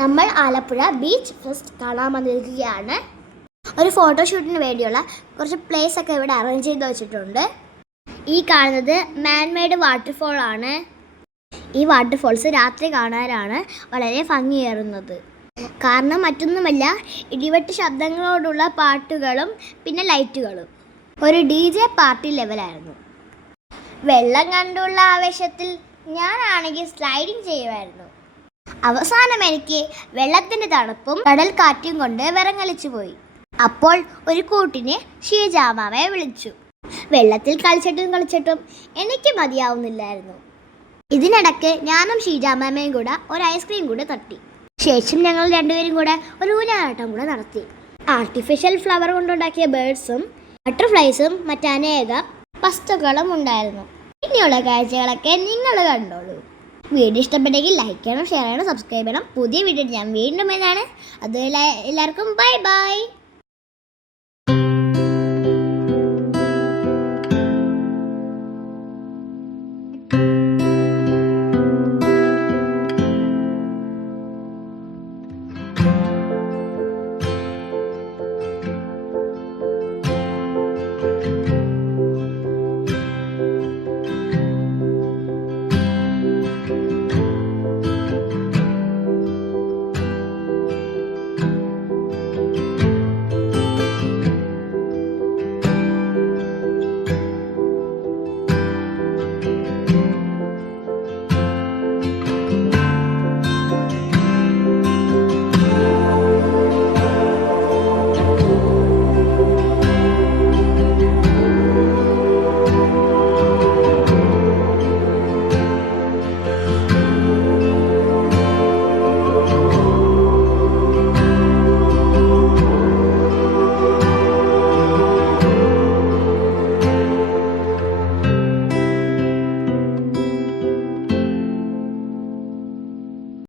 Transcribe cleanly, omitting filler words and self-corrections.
നമ്മൾ Alappuzha beach fest കാണാൻ വന്നിരിക്കുകയാണ്. ഒരു ഫോട്ടോഷൂട്ടിന് വേണ്ടിയുള്ള കുറച്ച് പ്ലേസ് ഒക്കെ ഇവിടെ അറേഞ്ച് ചെയ്ത് വെച്ചിട്ടുണ്ട്. ഈ കാണുന്നത് മാൻമെയ്ഡ് വാട്ടർഫോൾ ആണ്. ഈ വാട്ടർഫോൾസ് രാത്രി കാണാനാണ് വളരെ ഭംഗിയേറുന്നത്. കാരണം മറ്റൊന്നുമല്ല, ഇടിവെട്ട് ശബ്ദങ്ങളോടുള്ള പാട്ടുകളും പിന്നെ ലൈറ്റുകളും. ഒരു DJ പാർട്ടി ലെവലായിരുന്നു. വെള്ളം കണ്ടുള്ള ആവേശത്തിൽ ഞാനാണെങ്കിൽ സ്ലൈഡിങ് ചെയ്യുമായിരുന്നു. അവസാനം എനിക്ക് വെള്ളത്തിൻ്റെ തണുപ്പും കടൽ കാറ്റും കൊണ്ട് വിറങ്ങലിച്ചു പോയി. അപ്പോൾ ഒരു കൂട്ടിനെ ഷീജാമാമയെ വിളിച്ചു. വെള്ളത്തിൽ കളിച്ചിട്ടും എനിക്ക് മതിയാവുന്നില്ലായിരുന്നു. ഇതിനിടയ്ക്ക് ഞാനും ഷീജാമാമയും കൂടെ ഒരു ഐസ്ക്രീം കൂടെ തട്ടി. ശേഷം ഞങ്ങൾ രണ്ടുപേരും കൂടെ ഒരു ഊഞ്ഞാലാട്ടം കൂടെ നടത്തി. ആർട്ടിഫിഷ്യൽ ഫ്ലവർ കൊണ്ടുണ്ടാക്കിയ ബേർഡ്സും ബട്ടർഫ്ലൈസും മറ്റനേകം വസ്തുക്കളും ഉണ്ടായിരുന്നു. ഇനിയുള്ള കാഴ്ചകളൊക്കെ നിങ്ങൾ കണ്ടോളൂ. വീഡിയോ ഇഷ്ടപ്പെട്ടെങ്കിൽ ലൈക്ക് ചെയ്യണം, ഷെയർ ചെയ്യണം, സബ്സ്ക്രൈബ് ചെയ്യണം. പുതിയ വീഡിയോ ഞാൻ വീണ്ടും എന്നാണ്. അത് എല്ലാവർക്കും ബൈ ബൈ.